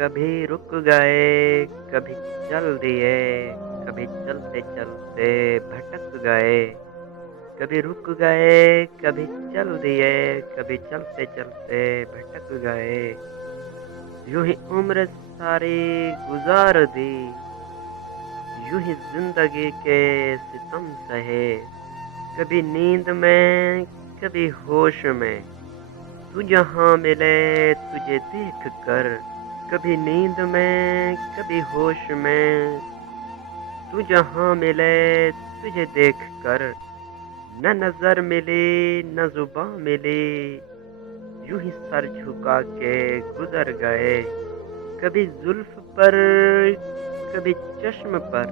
कभी रुक गए, कभी चल दिए, कभी चलते-चलते भटक गए। कभी रुक गए, कभी चल दिए, कभी चलते-चलते भटक गए। यूँ ही उम्र सारी गुज़ार दी, यूँ ही ज़िंदगी के सितम सहे। कभी नींद में, कभी होश में, तू जहाँ मिले तुझे देख कर। कभी नींद में, कभी होश में, तू जहाँ मिले तुझे देख कर। न नजर मिली न जुबां मिली, यूं ही सर झुका के गुजर गए। कभी जुल्फ पर, कभी चश्म पर,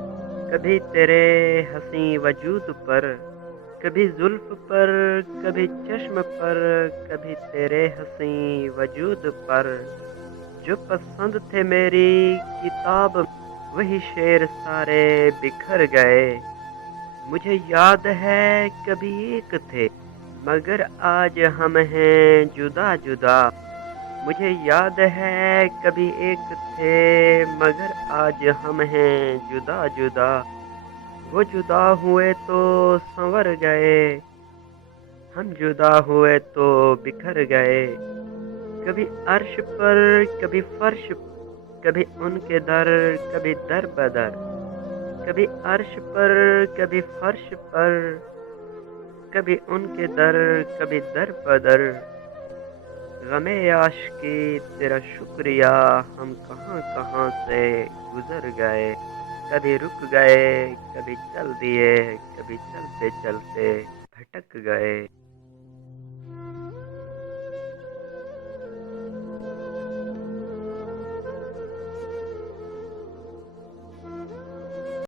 कभी तेरे हंसी वजूद पर। कभी जुल्फ पर, कभी चश्म पर, कभी तेरे हंसी वजूद पर। जो पसंद थे मेरी किताब, वही शेर सारे बिखर गए। मुझे याद है कभी एक थे, मगर आज हम हैं जुदा जुदा। मुझे याद है कभी एक थे, मगर आज हम हैं जुदा जुदा। वो जुदा हुए तो संवर गए, हम जुदा हुए तो बिखर गए। कभी अर्श पर, कभी फर्श, कभी उनके दर, कभी दर बदर। कभी अर्श पर, कभी फर्श पर, कभी उनके दर, कभी दर बदर। गमे आशिकी तेरा शुक्रिया, हम कहाँ कहाँ से गुजर गए। कभी रुक गए, कभी चल दिए, कभी चलते चलते भटक गए।